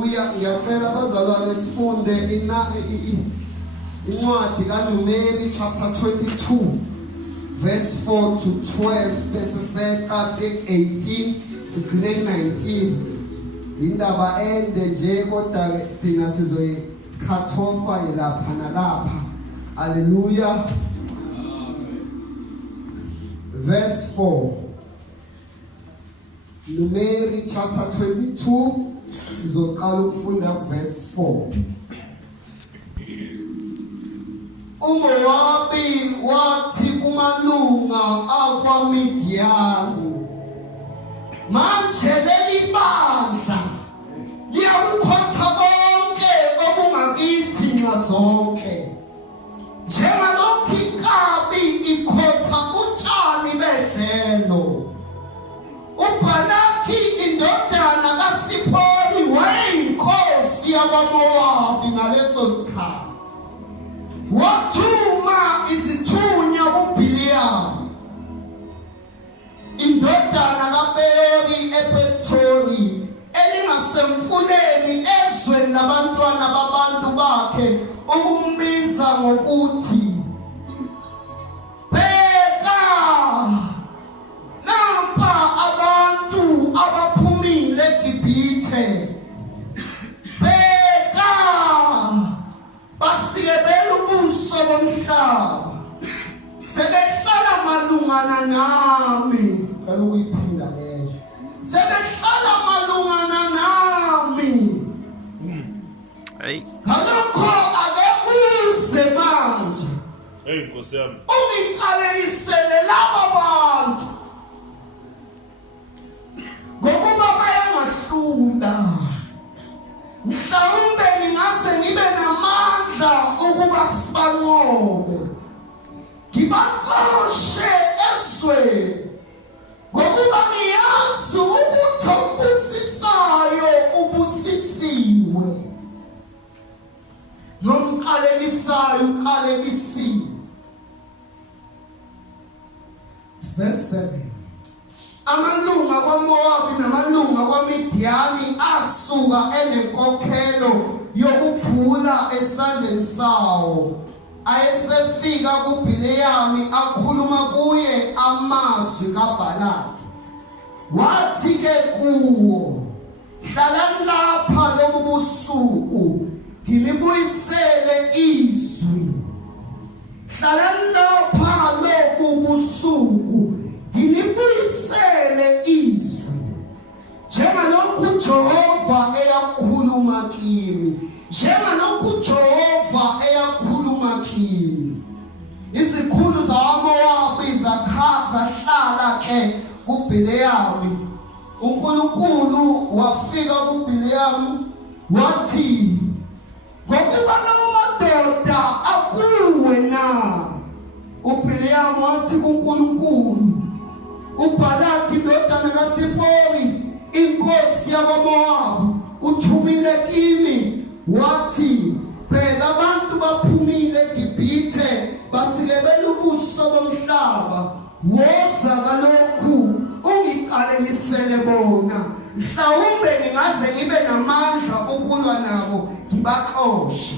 Ngiyacela abazalwane sifunde incwadi kaNumeri chapter 22 verse 4 to 12 bese seqa 18 sigcine 19. Indaba ende nje kodwa sina sizoyikhathofa lapha nalapha. Hallelujah. Verse 4. Numeri chapter 22 sizoqala ukufunda verse 4. uMowabi wathi kumalunga akwaMidiyani, manje leli bandla liyawukhotha bonke obungakithi nxa zonke, njengalokhu inkabi ikhotha utshani bedlelo. uBhalaki indodana kaSipori wayeyinkosi yakwaMowabi ngaleso sikhathi. Wathuma izithunywa kuBhiliyamu indodana kaBeri ePetori, elingasemfuleni ezweni labantwana babantu bakhe, ukumbiza ngokuthi, bheka, nampa abantu abaphumile eGibhithe, bheka, basikebela ubuso bomhlaba, sebehlala malungana nami. Cela ukuyiphinda leyo. Sebehlala malungana nami. Hey. Ngalokho ake uze manje. Hey Nkosi yami. Ungiqalelisele laba bantu ngokuba bayangahlula. Mhlawumbe ngingase ngibe namandla ukuba sibanqobe, ngibaxoshe ezweni, ngokuba ngiyazi ukuthi obusisayo ubusisiwe, nomqalekisayo uqalekisiwe. Verse 7. Amalunga kwaMowabi namalunga kwaMidiyani asuka enenkokhelo yokubhula esandleni sawo. Ayesefika kuBhiliyamu akhuluma kuye amazwi kaBhalaki. Wathi-ke kuwo, hlalani lapha lobu busuku ngilibuyisele izwi. Hlalani lapha lobu busuku ngilibuyisele izwi, njengalokhu Jehova eyakhuluma kimi, njengalokhu Jehova eyakhuluma kimi. Izikhulu zamaMowabi zahlala ke kuBhiliyamu. uNkulunkulu wafika kuBhiliyamu wathi, ngokuba lawo madoda akuwe na. uBhiliyamu wathi kuNkulunkulu, uBhalaki indodana kaSipori inkosi yakwaMowabi uthumile kimi, wathi, bheka, abantu baphumile eGibhithe basikebela ubuso bomhlaba. Woza kalokhu ungiqalelisele bona, mhlawumbe ngingaze ngibe namandla okulwa nabo ngibaxoshe.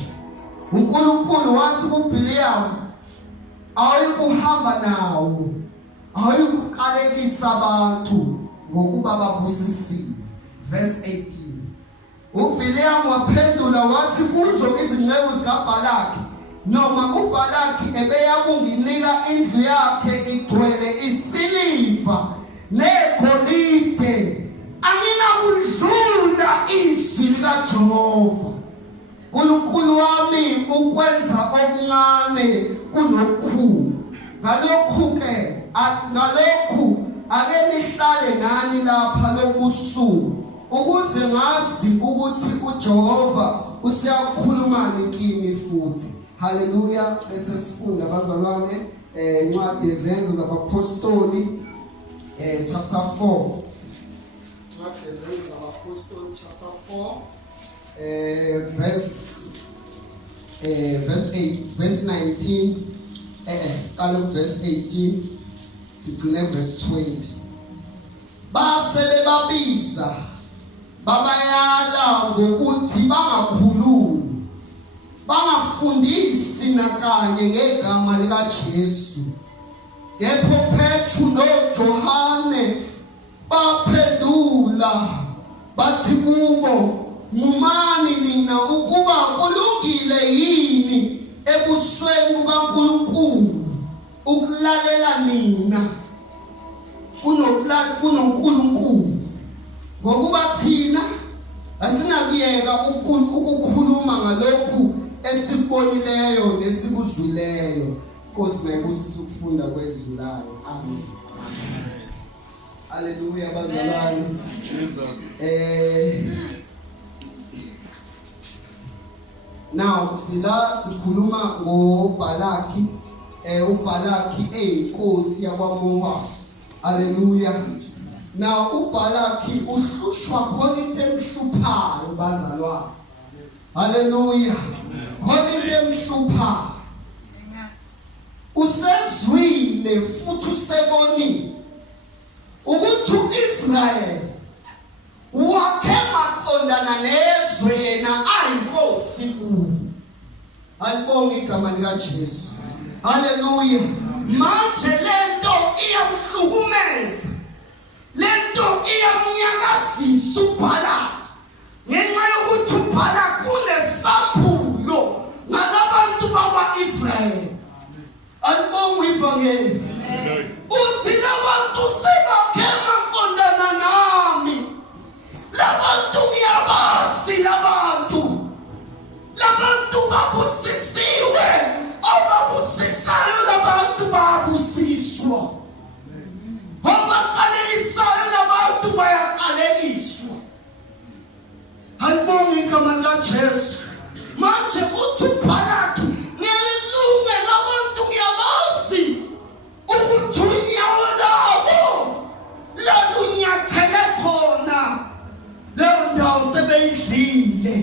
uNkulunkulu wathi kuBhiliyamu, awuyikuhamba nawo, awuyikuqalekisa abantu ngokuba babusisiwe. Verse 18. uBhiliyamu waphendula wathi kuzo izinceku zikaBhalaki, noma uBhalaki ebeyakunginika indlu yakhe igcwele isiliva negolide, anginakudlula izwi likaJehova uNkulunkulu wami ukwenza okuncane kunokukhulu. Ngalokhu-ke, ake nihlale nani lapha lobusuku, ukuze ngazi ukuthi uJehova usiyakhulumani kimi futhi. Hallelujah. Bese sifunda abazalwane incwadi yezenzo zabapostoli chapter 4. Incwadi yezenzo zabapostoli chapter 4 verse 8, verse 19, start of verse 18 sigcine verse 20. Base bebabiza babayala ngokuthi bangakhulumi, bangafundisi nakanye ngegama likaJesu. Kepha uPetru noJohane baphendula bathi kubo, ngumani nina ukuba kulungile yini ebusweni bukaNkulunkulu ukulalela nina kunoNkulunkulu, ngokuba thina asinakuyeka ukukhuluma ngalokhu esikubonileyo nesikuzwileyo. Nkosi mayibusise ukufunda kwezwi layo. Amen. Haleluya bazalwane. Jesus. Now sila sikhuluma ngoBalaki, uBalaki eyinkosi yakwaMoab. Haleluya. Now uBalaki uhlushwa khona into emhluphayo bazalwane. Haleluya. Khona into emhluphayo. Usezwile futhi usebonile ukuthi uIsrael wakhe maqondana nezwe yena ayinkosi kuwo. Alibonge igama likaJesu. Haleluya. Manje lento iyamhlukumeza, lento iyamnyakazisa uBalaki, ngenxa yokuthi uBalaki unesambulo ngalabantu bakwa-Israyeli. Alibonge ivangeli. Uthi labantu sebakhe maqondana nami, labantu ngiyabazi, labantu babusisiwe, ababusisayo labantu babusiswa, abaqalelisayo labantu bayaqaleliswa. Alibonge igama likaJesu. Manje uthi uBalaki, ngililunge labantu ngiyabazi ukuthi unyawo labo lalunyathele khona, leyo ndawo sebeyidlile.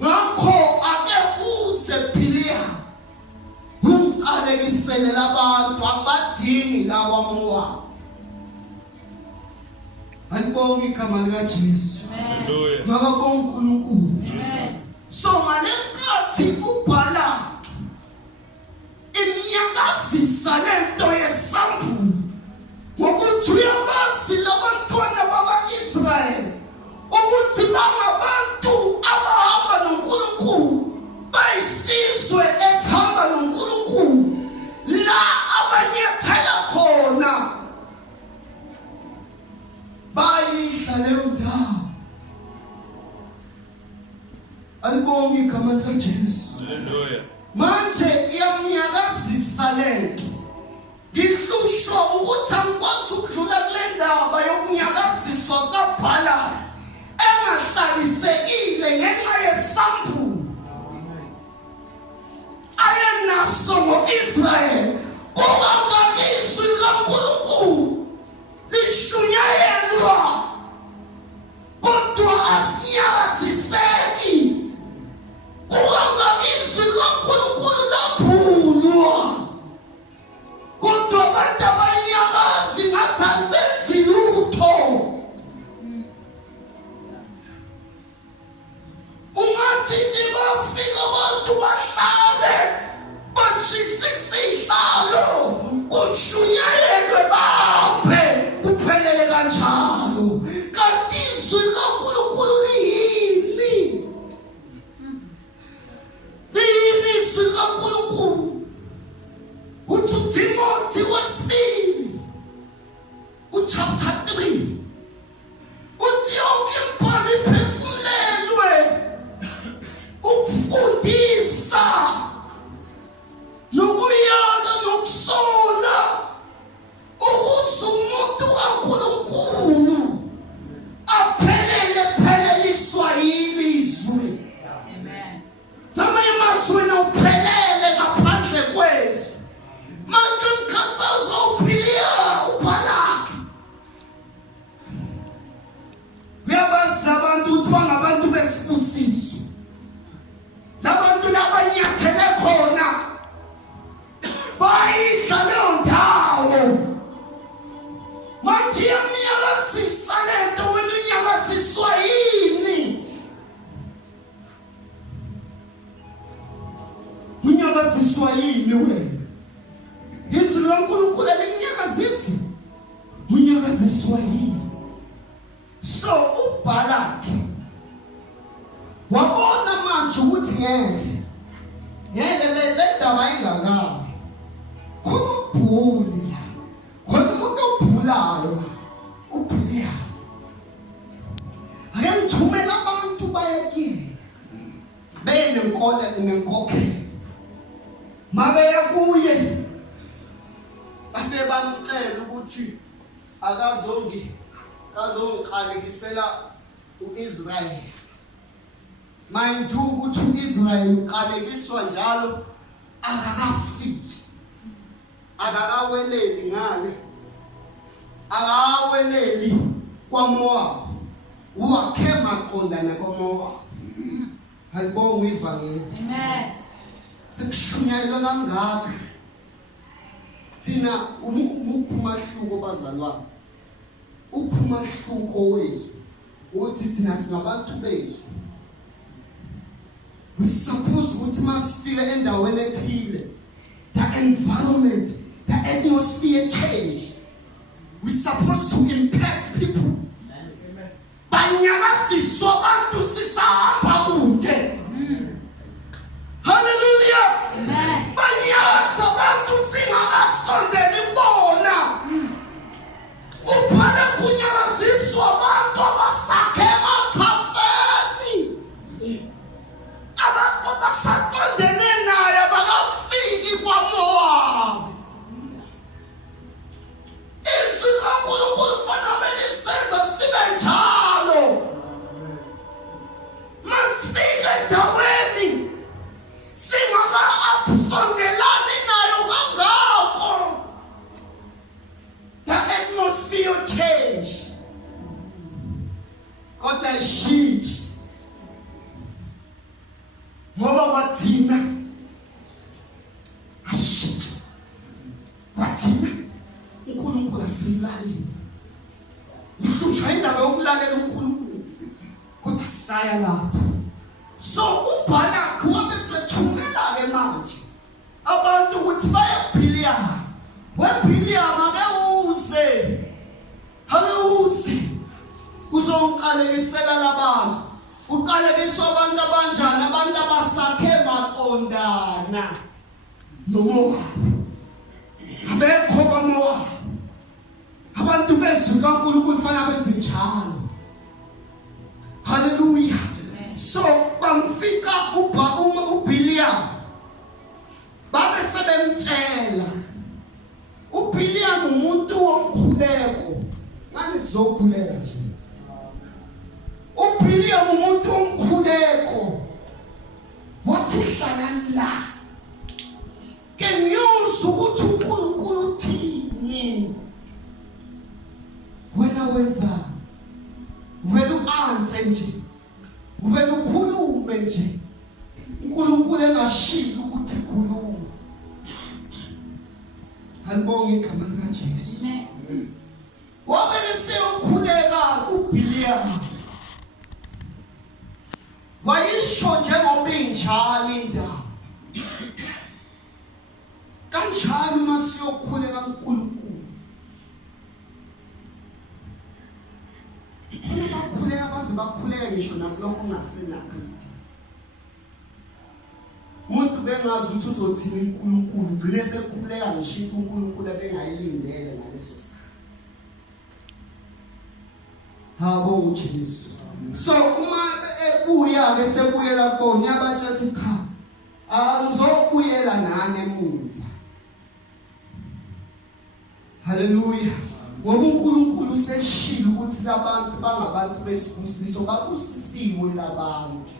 Ngakho ake uze philiya umqalekisele labantu abadingi lakwaMoab. Alibonge igama likaJesu. Haleluya. Ngakabonga uNkulunkulu. So ngalenkathi uBalaki imnyakazisa lento yesambulo ngokuthi uyabazi labantwana bakwa-Israyeli ukuthi bangabantu abahamba noNkulunkulu, bayisizwe esihamba noNkulunkulu, la abanyathela khona bayidla leyo ndawo. Alibonge igama likaJesu. Haleluya. Manje iyamnyakazisa lento, ngihlushwa ukuthi angikwazi ukudlula kule ndaba yokunyakaziswa kaBalaki engahlalisekile ngenxa yesambulo ayenaso ngo-Israyeli. Kungakho izwi likaNkulunkulu lishunyayelwa, kodwa asinyakaziseki. Kungakho izwi likaNkulunkulu laphulwa, kodwa abantu abanyakazi ngathi abenzi lutho. Ungathi nje bafika abantu bahlale bashise isihlalo kushunyayelwe baphe kuphelele kanjalo. Kanti izwi likaNkulunkulu liyini? Izwi likaNkulunkulu uthi uTimothy wesibili uchapter 3 uthi yonke imibhalo iphefumulelwe ukufundisa nokuyala nokusola unyakaziswa yini wena? Izwi loNkulunkulu likunyakazisa. Unyakaziswa yini? So uBhalaki wabona manje ukuthi ngeke le ndaba ingakami. Khona ubhuli la. Khona umuntu obhulayo. Ubhuliya. Ake ngithumela abantu bayekile. Nenkokhelo. Mabeya kuye. Bafe bamcela ukuthi akazongiqalekisela uIsrayeli. Mind you ukuthi uIsrayeli uqalekiswa njalo akakafiki. Akakaweleli ngale. Akaweleli kwaMoab. Wakhe maqondana kwaMoab. Ayibonga ivangeli. Amen. Sikushunyayela kangaka. Thina umphumahluko bazalwane. Uphumahluko wethu uthi thina singabantu bethu. We suppose ukuthi masifika endaweni ethile, the environment, the atmosphere change. We supposed to impact people. Banyakaziswa abantu sisahamba kude. Hallelujah. Amen. Banyakaziswa abantu singakasondeli bona. Uphale kunyakaziswa abantu abasakhe emathafeni. Abantu abasaqondene naye abakafiki kwaMoab. Izwi loNkulunkulu kufanele lisenze sibe njalo. Masifike endaweni singaka-sondelani nayo kangako. The atmosphere change. Kodwa ishintshe. Ngoba kwathina ashintshe. Kwathina uNkulunkulu asilaleli. Ngikutsho indaba yokulalela uNkulunkulu. Kodwa saya lapho. So uBhalaki wabesethumela ke manje abantu ukuthi bayeBhiliyamu. WeBhiliyamu ake uze uzongiqalekisela labantu. Uqalekiswa abantu abanjani? Abantu abasakhe maqondana noMoab. Abekho kwaMoab. Abantu bezwi kaNkulunkulu kufanele bezinjalo. Hallelujah. So bamfika uBhiliyamu. Babe sebemtshela. uBhiliyamu umuntu womkhuleko. Ngani sizokhuleka nje. uBhiliyamu umuntu womkhuleko. Wathi hlalani la. Ke ngiyuzwa ukuthi uNkulunkulu uthini. Wena wenza. Uvela uanze nje. Uvela ukhulume nje. uNkulunkulu engashilo ukuthi khuluma. Alibonga igama likaJesu. Amen. Wabele seyokhuleka uBhiliyamu. Wayisho njengoba injalo indaba. Kanjani masiyokhuleka uNkulunkulu? Bakhuleka baze bakhuleka ngisho nakulokho kungasenakho isidingo. Umuntu bengazi ukuthi uzothini uNkulunkulu, ugcine sekhuleka ngisho uNkulunkulu ebengayilindele ngaleso sikhathi. Habo uJesu. So uma ebuya ke sebuyela kubona yabatshathi cha. Angizobuyela nani emuva. Hallelujah. Ngoba uNkulunkulu useshilo ukuthi labantu bangabantu besibusiso babusisiwe labantu.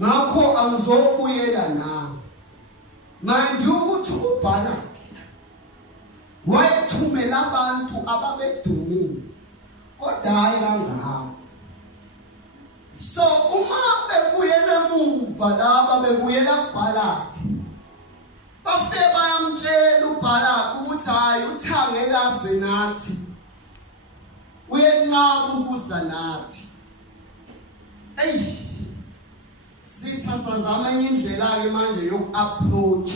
Ngakho angizobuyela nawe. Manje ukuthi uBhalaki wayethumela abantu ababedumile. Kodwa hayi kangako. So uma bebuyela emuva laba bebuyela kuBhalaki. Bafe bayamtshela uBhalaki ukuthi hayi uthangeke aze nathi. Uyenqaba ukuza nathi. Hey. Sithatha sizazama enye indlela ke manje yoku-approach.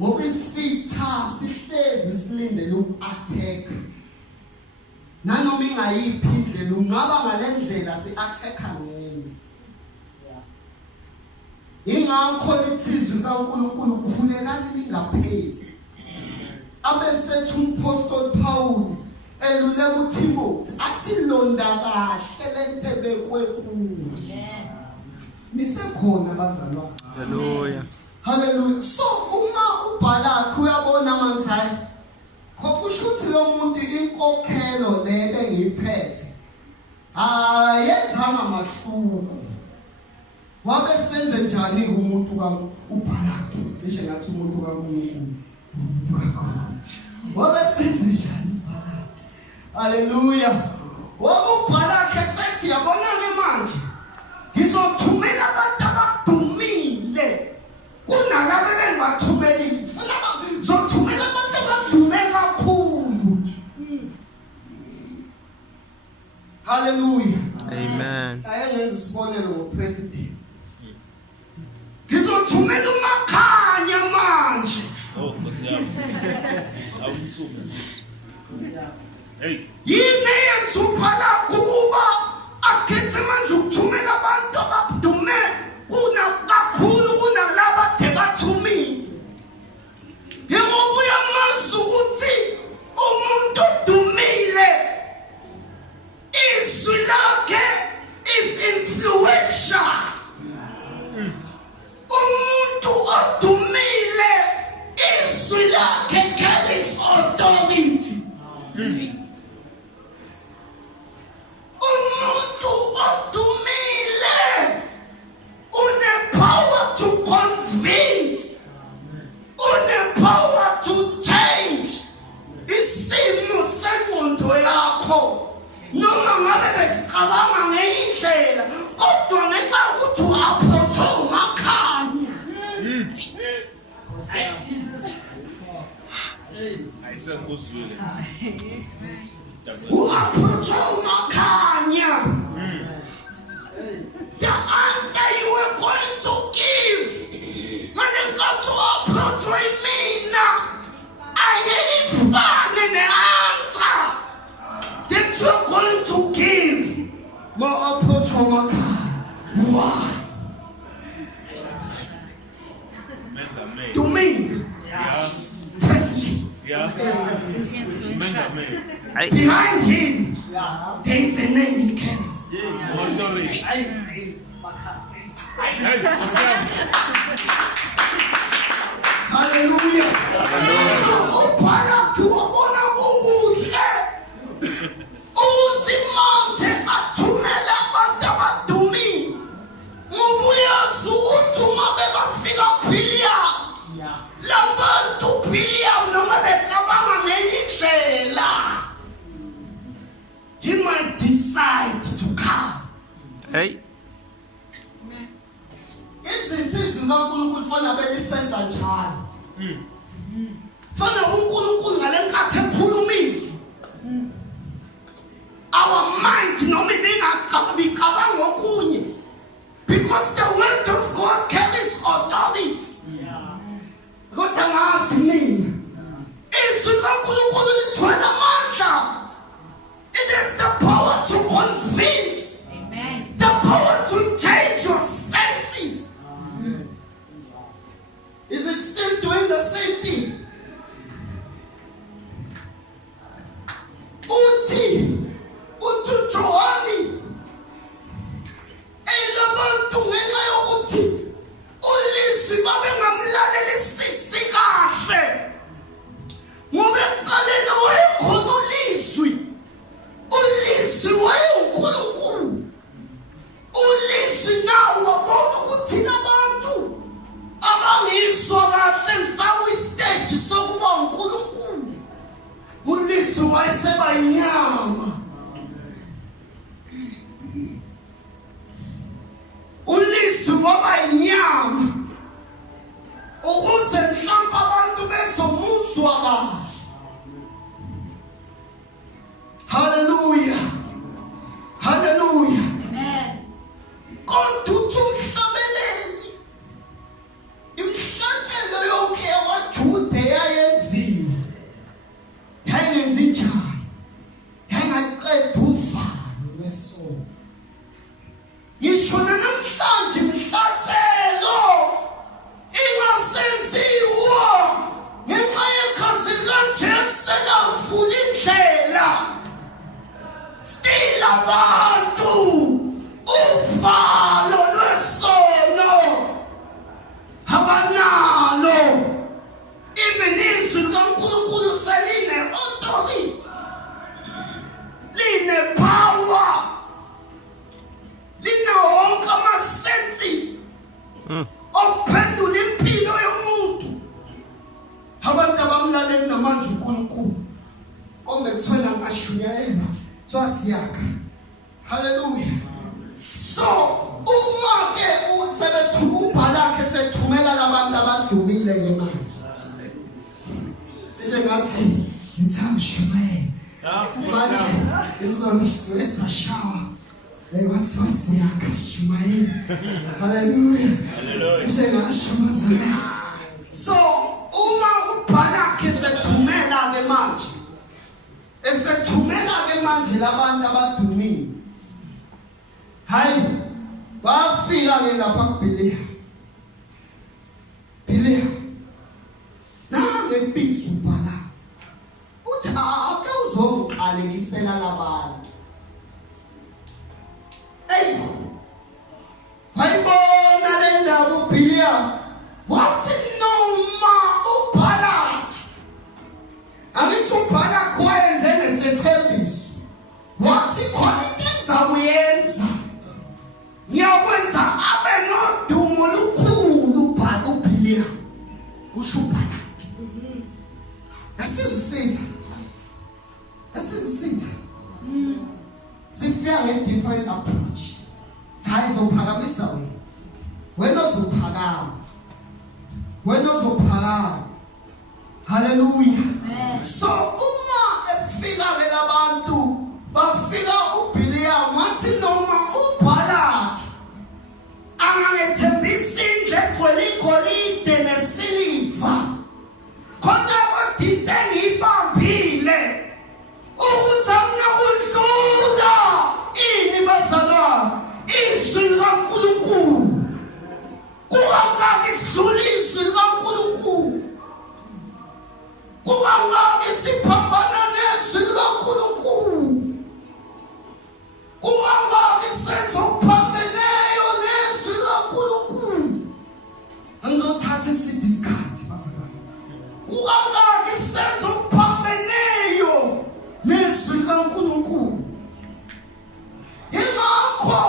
Ngoba isitha sihlezi silindele uku-attack. Nanoma ingayiphi indlela ungaba ngale ndlela si-attack-a ngenye. Ingakho lithizwe kaNkulunkulu kufuneka lingaphezi. Abesethu umpostoli Paul eluleka uTimothy athi londa kahle lento ebekwe kuyo. Nisekhona bazalwane. Hallelujah. Hallelujah. So uma ubhala uyabona manje hayi. Kokusho ukuthi lo muntu inkokhelo le bengiyiphethe. Yenzanga mahluko. Wabe senze njani umuntu ubhalaki cishe ngathi umuntu kaNkulunkulu. Wabe senze njani ubhalaki. Hallelujah. Wakubhalaki sethi yabona ke manje. Ngizothumela abantu abadumile. Kunalabo bengibathumeli. Funa ngizothumela abantu abadume kakhulu. Hallelujah. Amen. Ayengenza isibonelo ngopresident. Ngizothumela umakhanya manje. Oh, Nkosi yami. Awuthume. Hey. Yini yenza ubhala kuba akhethe manje ukuthumela abantu abadume kakhulu kunalabo ade bathumile. Njengoba uyamazi ukuthi umuntu odumile izwi lakhe is influential. Umuntu odumile izwi lakhe carries authority. Umuntu odumile une-power to convince, une-power to change isimo sengqondo yakho. Noma ngabe besicabanga ngeyindlela kodwa ngenxa yokuthi u-approach umakhanya. Ayisenguzwile. U-approach umakhanya. The answer you were going to give when it comes to approach mina, ayifane ne-answer that you are going to give. More approach umakhanya. Why? To me, Yeah. President. Yeah. Behind him, there is a name he carries. Authority. Hey, Nkosi yami. Hallelujah. So ubhala kuwabona kubuhle. Uthi manje athumela abantu abadumile. Ngoba uyazi ukuthi uma bebafika philiya. Labantu philiya noma becabanga ngeyindlela. He might decide to come. Hey. Izinsizi kaNkulunkulu kufanele belisenza njalo. Fanele uNkulunkulu ngalenkathi ekhulumisa. Our mind noma ingacabanga okunye. Because the word of God carries authority. Kodwa ngazi mina. Izwi laNkulunkulu lithwele amandla. It has the power to convince. Amen. The power to change your senses. Is it still doing the same thing? Uthi Johani elabantu ngenxa yokuthi ulizwi babengamlalelisisi kahle. Ngoba ekuqaleni wayekhona ulizwi. Ulizwi wayeUnkulunkulu. Ulizwi nawo wabona ukuthi labantu abangizwa kahle ngisakwistage sokuba uNkulunkulu. Ulizwi wayeseba inyama. Ulizwi waba inyama. Ukuze mhlawumbe abantu bezomuzwa kahle. Hallelujah. Hallelujah. Amen. Kodwa uthi umhlabeleli Okuphendula impilo yomuntu. Abantu abamlaleli namanje uNkulunkulu. Kombe kuthiwa ngashunyayela. Twasiyakha. Hallelujah. So, uma ke usebethupha lakhe sethumela labantu abadumile ngemali. Njengathi ngithanda shumayela. Manje isona shawa. Wathi wasiyakha shumayela. Hallelujah. Njengasho. So, uma ubhala ke sethumela ke manje. Esethumela ke manje labantu abadumile. Hayi, bafika ke lapha kuBhiliha. Bhiliha. Nange bizo ubhala. Uthi ake uzongiqalelisela labantu. Hey. Hayibona le ndaba uBhiliha. Wathi noma ubhala. Amithi ubhala kwenze nesethembiso. Wathi khona into engizakuyenza. Ngiyakwenza abe nodumo olukhulu ubhala uBhiliha. Kusho ubhala. Asizusitha. Sifika nge-different approach. Thayi zophakamisa wena uzophakama. Hallelujah. So uma efika ke labantu bafika uBhiliha wathi noma ubhala angangethembisa indle egolide nesiliva. Khona kodinte ngibambile ukuthi angakudlula ini bazalwane izwi likaNkulunkulu. Kungakaki sidlulisi likaNkulunkulu. Kungakaki siphambana nezwi likaNkulunkulu. Kungakaki senze okuphambeleyo nezwi likaNkulunkulu. Angizothatha isidiscount bazalwane. Kungakaki senze okuphambeleyo nezwi likaNkulunkulu. Yingakho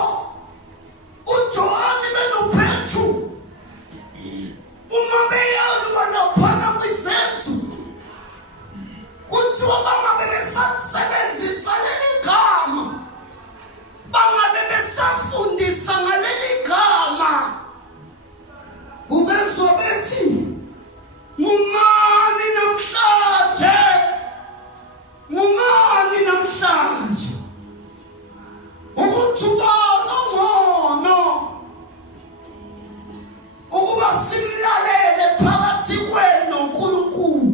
uJohane benoPetru uma beyalwa laphana kwizenzo kuthiwa bangabe besasebenzisa leli gama, bangabe besafundisa ngaleli gama, ubezobethi ngumani namhlanje ukuthi ubona ngcono ukuba simlalele phakathi kwenu noNkulunkulu.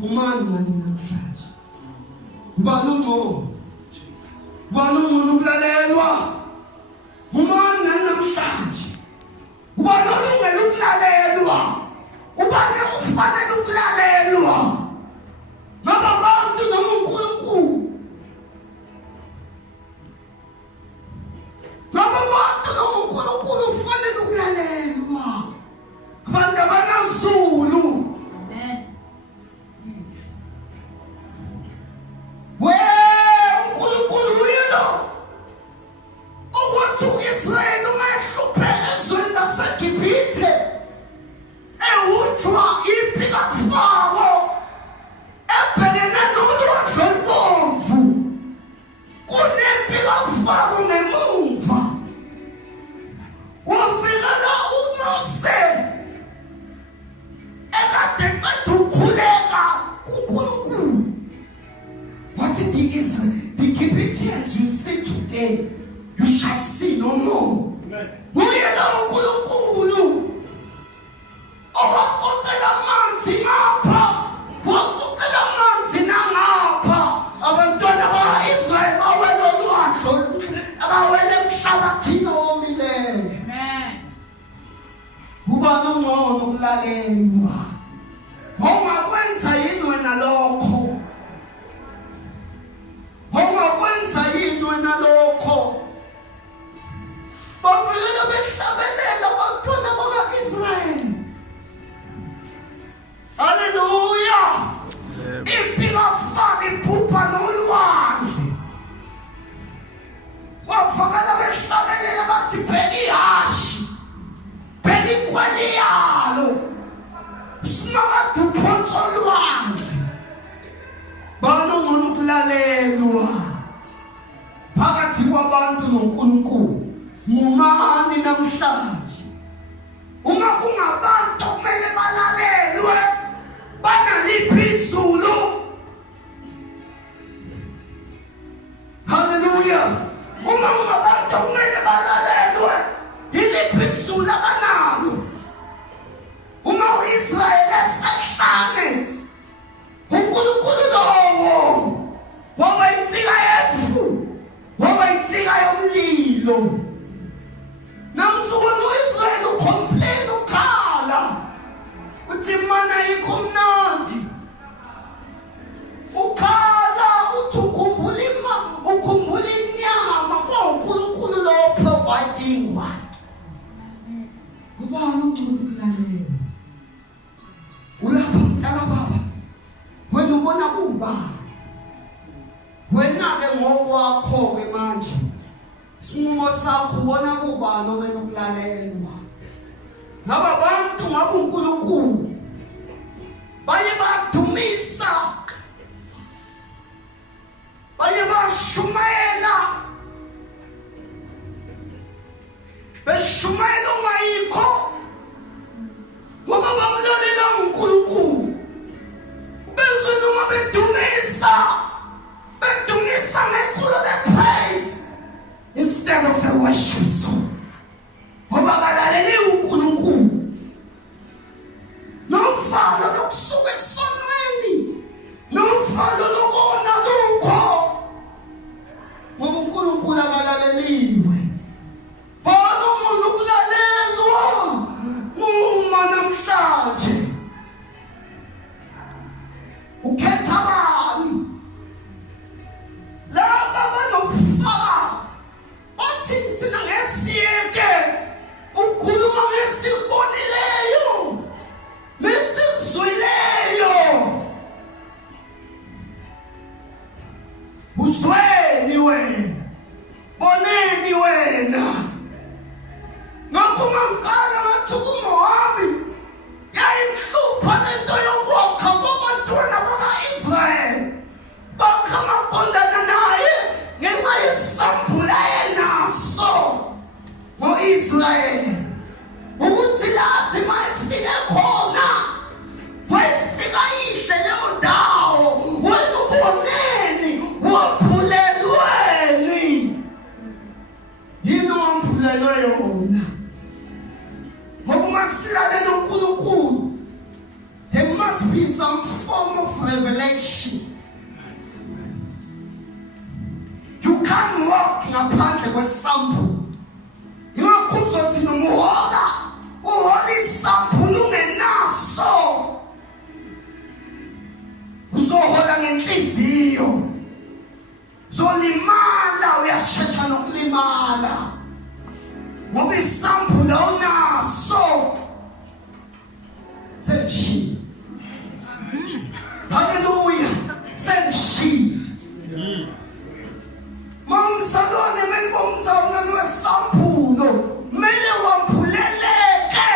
Ngumani namhlanje? Ubani ongcono? Ubani ongcono ukulalelwa? Ngumani namhlanje? Ubani olungele ukulalelwa? Ubani ufanele ukulalelwa? Ngaba abantu noma uNkulunkulu? Ngaba abantu noma uNkulunkulu ufanele ukulalelwa? Abantu abanazulu. Amen. uNkulunkulu uyilo ukuthi uIsrayeli umahluphe ezweni laseGibhithe ewuthwa impi kaFaro ebhekene nolwandle olubomvu. Kunempi kaFaro ngemuva. Wafikela uMose ekade eqeda ukukhuleka kuNkulunkulu. What the Gibeonites you see today, you shall see no more. Uyela uNkulunkulu owaqoqela amanzi ngapha, waqoqela amanzi nangapha. Abantwana baka-Israyeli bawela olwandle, abawela emhlabathini owomileyo. Amen. Ubani ongcono ukulalelwa? Ongakwenza yini wena lokho? Ongakwenza yini wena lokho? Bavela behlabelela abantwana baka-Israyeli. Hallelujah. Impi kaFaro iphupha nolwandle. Bavakala behlabelela bathi bheka ihashi. abantu noNkulunkulu ngumani namhlanje. Uma kungabantu kumele balalelwe banaliphi izulu. Hallelujah. Uma kungabantu kumele balalelwe iliphi izulu abanalo. Uma uIsrael esahlane uNkulunkulu lowo waba insika yefu, waba insika yomlilo. Namzukwana uIsrael ucomplain ukhala uthi mana yikho mnandi. Ukhala uthi ukhumbula inyama kwaNkulunkulu lo providing what. Ubani uthulalela. Ulapha mntana baba. Wena ubona kuba. Wena ke ngokwakho ke manje. Isinqumo sakho ubona kuba noma ukulalelwa. Ngaba abantu ngabe uNkulunkulu baye badumisa. Baye bashumayela. Beshumayela ungayikho. Ngoba bamlalela uNkulunkulu. Bese noma bedumisa ngeculo le-praise instead of a worship song. Ngoba balalele uNkulunkulu. Nomfalo lokusuka esonweni, nomfalo lokona lukho. Ngoba uNkulunkulu akalaleliwe. Bona umuntu ukulalelwa uma namhlanje. Ukhetha bani? Laba banomfakazi othi thina ngesiyeke ukhuluma ngesikubonileyo nesikuzwileyo. Uzweni wena, boneni wena. Ngakho mangikala ngathi uMohabi yayimhlupha lento yokukha kwabantwana baka-Israyeli. Bakamaqondana naye ngenxa yesambula yenaso ngo-Israyeli. Ukuthi lathi mayifike khona, wayifika ihle leyo ndawo, wena uboneni, waphulelweni. Yini waphulelwe yona? Ngoba masilalele uNkulunkulu, there must be some form of revelation. You can't walk ngaphandle kwesambu. Ingakho thina umuhola, uhola isambu ungenaso. Uzohola ngenhliziyo. Zolimala, uyashesha nokulimala. Ngoba isambu la unaso. Senshi. Hallelujah. Senshi. Mangsalone menibomzana wesambulo mele wampuleleke.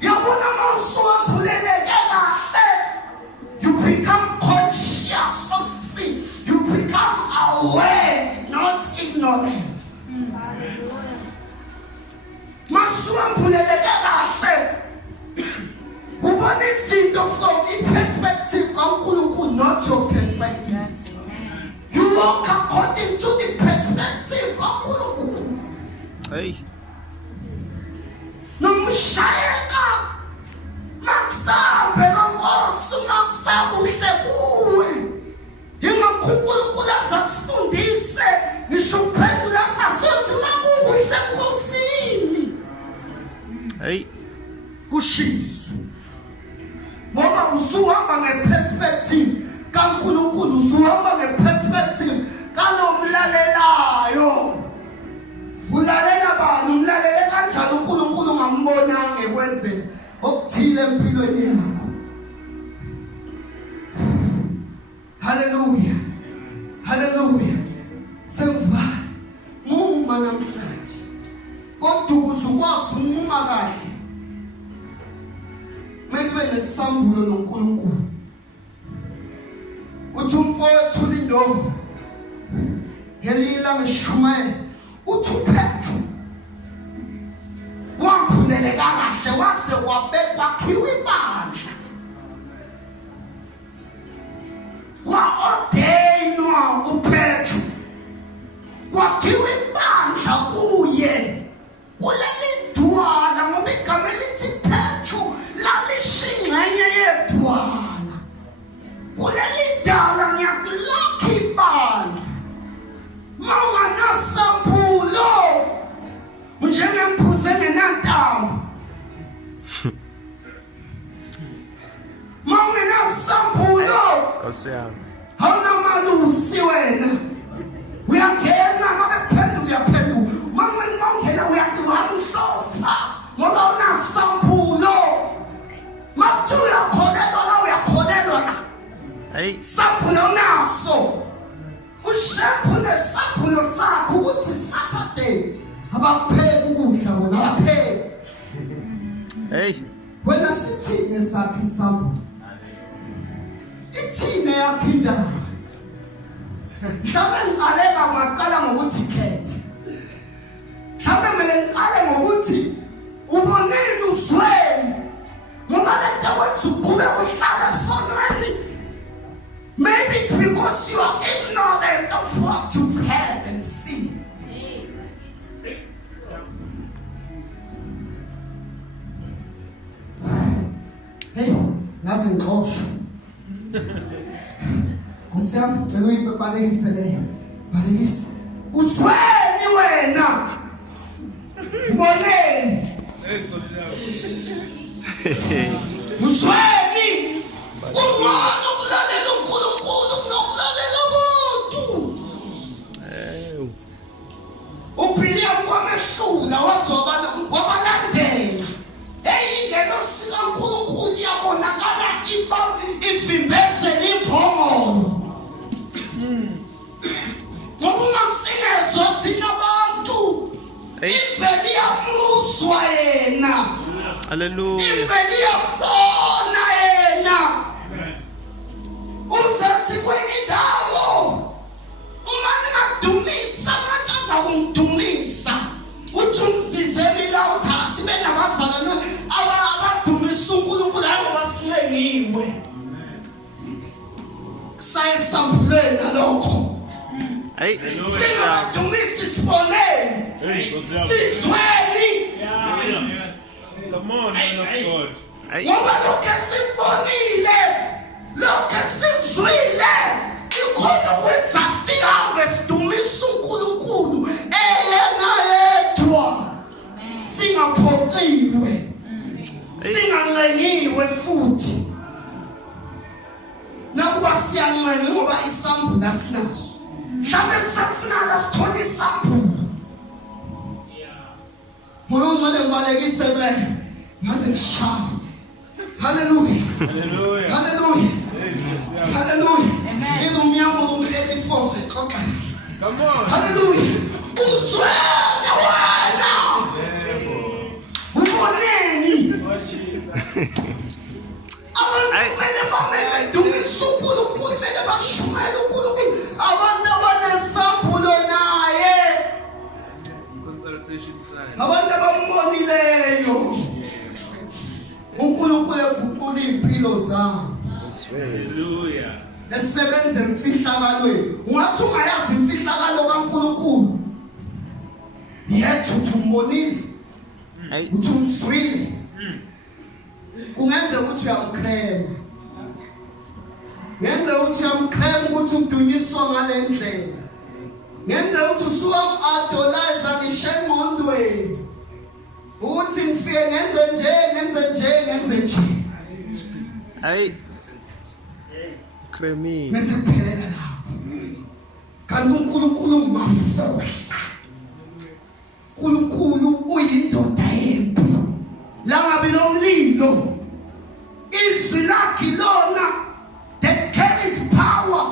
Yabona mawusuka wampuleleke kahle. You become conscious of sin. You become aware, not ignorant. Masuka wampuleleke kahle. Ubona izinto from the perspective kaNkulunkulu, not your perspective. You walk according to the perspective of uNkulunkulu. Hey. Nomshayeka makusambe nonkosi makusakuhle kuwe. Yingakho uNkulunkulu asifundise ngisho uphendula sasothi makuhle enkosini. Hey. Kushiso. Ngoba usuhamba ngeperspective kaNkulunkulu, usuhamba ngeperspective kanomlalelayo. Ulalela bani? Umlalele kanjani uNkulunkulu ngambonanga ekwenze okuthile empilweni yakho? Hallelujah. Hallelujah. Semva nguma namhlanje. Kodwa usukwazi ukunquma kahle. Mele nesambulo noNkulunkulu. Uthi umfowethu uLindo ngelila ngishumayela uthi uPetru waphuleleka kahle waze kwakhiwa ibandla wa-ordainwa uPetru kwakhiwa ibandla kuye kuleli dwala ngoba igama elithi Petru lalisingxenye yedwala kuleli dwala ngiyakulakha ibandla mawunganasambulo njengembuzi engenantambo mawungenasambulo awunamalusi wena uyangena mabephenduka uyaphenduka mawungena uyamhlofa ngoba unasambulo makuthi uyakholelwa la uyakholelwa la sambulo naso ushephu nesambulo sakho ukuthi Saturday abapheka ukudla bona abapheka wena sithini sakho isambulo ithine yakho indaba mhlawumbe ngiqaleka ngaqala ngokuthi khetha mhlawumbe kumele ngiqale ngokuthi uboneni uzweni ngoba le nto wenza uqhubeka uhlala sonweni. Maybe because you are ignorant of what you've heard and seen. Hey, nazi ngixoshwe. Kusiyami ngicela uyibalekise leyo. Balekise. Uzweni wena. Uboneni. Hey, kusiyami. Uzweni. Kumana ukulalela uNkulunkulu kunokulalela abantu. Uphiliya kwamehlula wazobana wabalandela. Eyingelo sika uNkulunkulu yabonakala ivimbezela imphongolo. Ngoba ungasingezwa thina abantu. Imveli yamuzwa yena. Hallelujah. Imveli yabona yena. Uzathi kwenye indawo umane makudumisa manje azakungidumisa uthi umsize mina uthi asibe nabazalwane abadumisa uNkulunkulu hayi ngoba sincengiwe kusaye sambuleni nalokho singadumisa isiboneni sizweni. Come on, man of God. Ngoba lokho sibonile lokho sikuzwile ikhona kwenza sihambe sidumisa uNkulunkulu eyena yedwa singaphoqiwe singancengiwe futhi nakuba siyancenga ngoba isambulo asinaso mhlawumbe kusafunala sithole isambulo ngoba ngicela ngibalekise kule ngaze ngishaya. Hallelujah. Hallelujah. Hallelujah. Hey, Hallelujah. Amen. Come on. Hallelujah. Uzwene wena. Uboneni. Abantu kumele bamedumisa uNkulunkulu kumele bashumele uNkulunkulu abantu abanesambulo naye abantu abambonileyo uNkulunkulu eguqula impilo zabo. Hallelujah. Esebenza emfihlakalweni ungathi ungayazi imfihlakalo kaNkulunkulu yethu uthi umbonile uthi umzwile kungenza ukuthi uyamkrema ngenza ukuthi uyamkrema ukuthi udunyiswa ngale ndlela ngenza ukuthi usuwam-adolize ngisho engqondweni ukuthi ngifike ngenze nje Hey. Cremi. bese kuphelela lapho kanti uNkulunkulu ngumafuhla. uNkulunkulu uyindoda yempi langabi nomlilo izwi lakhe lona that carries power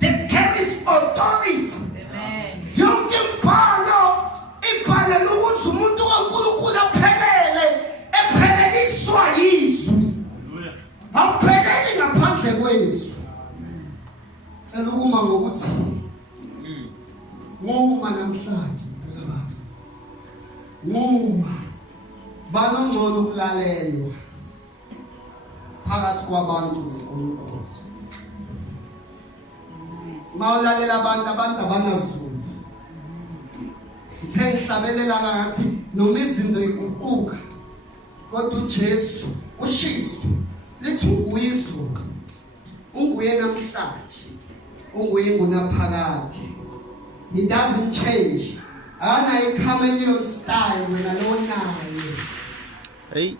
that carries authority. Yonke impalo ibhalela ukuthi umuntu kaNkulunkulu epheleliswa yizwi awupheleli ngaphandle kwezwi. Cela ukuma ngokuthi ngoma namhlanje nquma banongcono ukulalelwa phakathi kwabantu beNkulunkulu. Mawulalela abantu abanazulu. Ngithe ngihlabelela ngathi noma izinto iguquka kodwa uJesu ushizwe lithi unguye izulu. Unguye namhlanje. Unguye ngunaphakade. He doesn't change. Ana chameleon style wena lo naye. Hey.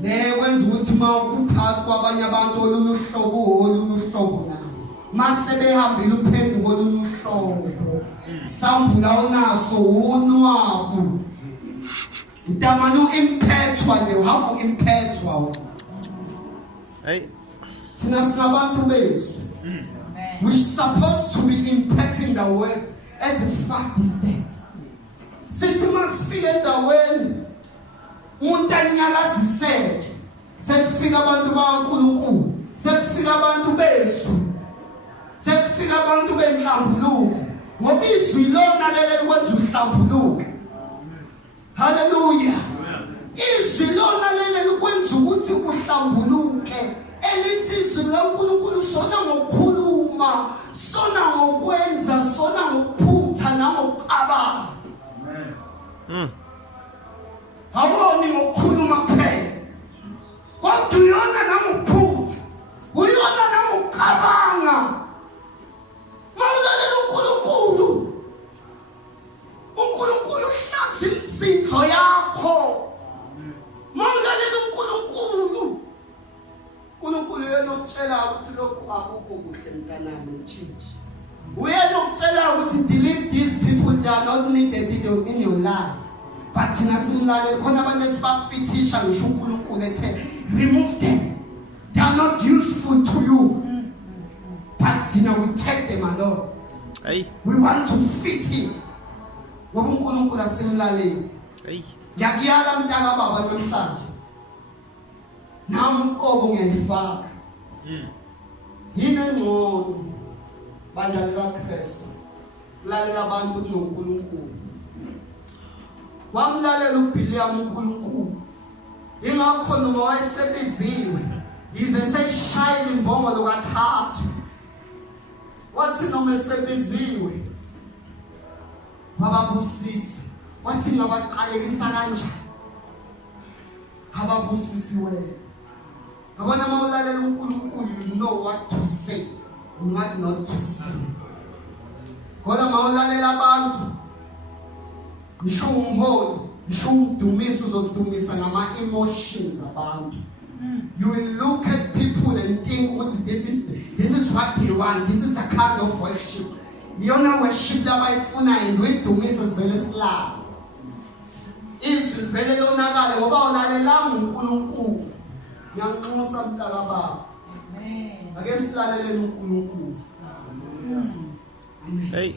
Nekwenza ukuthi mawuphathi kwabanye abantu oluluhlobo nabo. Mase behambile uphenduka oluluhlobo. Sambula unaso unwabu. Utamanu impethwa le uhambo impethwa. Hey. Thina sinabantu besu. We're supposed to be impacting the world at a far distance. Sithi masifike endaweni umuntu anyakazisele sekufika abantu baNkulunkulu, sekufika abantu besu, sekufika abantu benhlambuluko ngoba izwi lona leli kwenza uhlambuluko. Hallelujah. Izwi lona leli kwenza ukuthi uhlambuluke. Elithi izwi laNkulunkulu sona ngokukhuluma, sona ngokwenza, sona ngokuphutha nangokucabanga. Amen. Awoni ngokukhuluma kuphela. Kodwa uyona nangokuphutha. Uyona nangokucabanga. Mawulalela uNkulunkulu. uNkulunkulu uhlanza imsindlo yakho. Mawulalela uNkulunkulu. uNkulunkulu yena ukutshela ukuthi lokhu akukho kuhle mntanami change. Uyena ukutshela ukuthi delete these people, they are not needed in your life. But thina simlalele khona abantu esibafitisha ngisho uNkulunkulu ethe remove them. They are not useful to you. But thina we take them along. Hey. We want to fit him. Ngoba uNkulunkulu asimlaleli. Hey. Ngiyakuyala mntaka baba namhlanje. Nami uqobo ngiyifaka. Yini engcono bandla likaKristu. Lalela abantu kuNkulunkulu. Wamlalela uBhiliyamu uNkulunkulu. Ingakho noma wayesebiziwe yize seyishayile imbongolo kathathu. Wathi noma esebiziwe wababusisa. Wathi ngabaqalekisa kanjani? Ababusisiwe. Akona mawulalela uNkulunkulu, you know what to say, what not to say. Kodwa mawulalela abantu ngisho umholi, ngisho umdumisi uzodumisa ngama emotions abantu. You will look at people and think what this is what they want, this is the kind of worship. Yona worship labayifuna indwedumisa sivele silala. Izwi vele lonakala ngoba ulalelanga uNkulunkulu. Ngiyanxusa mntaka baba. Amen. Ake silalele uNkulunkulu. Amen. Hey,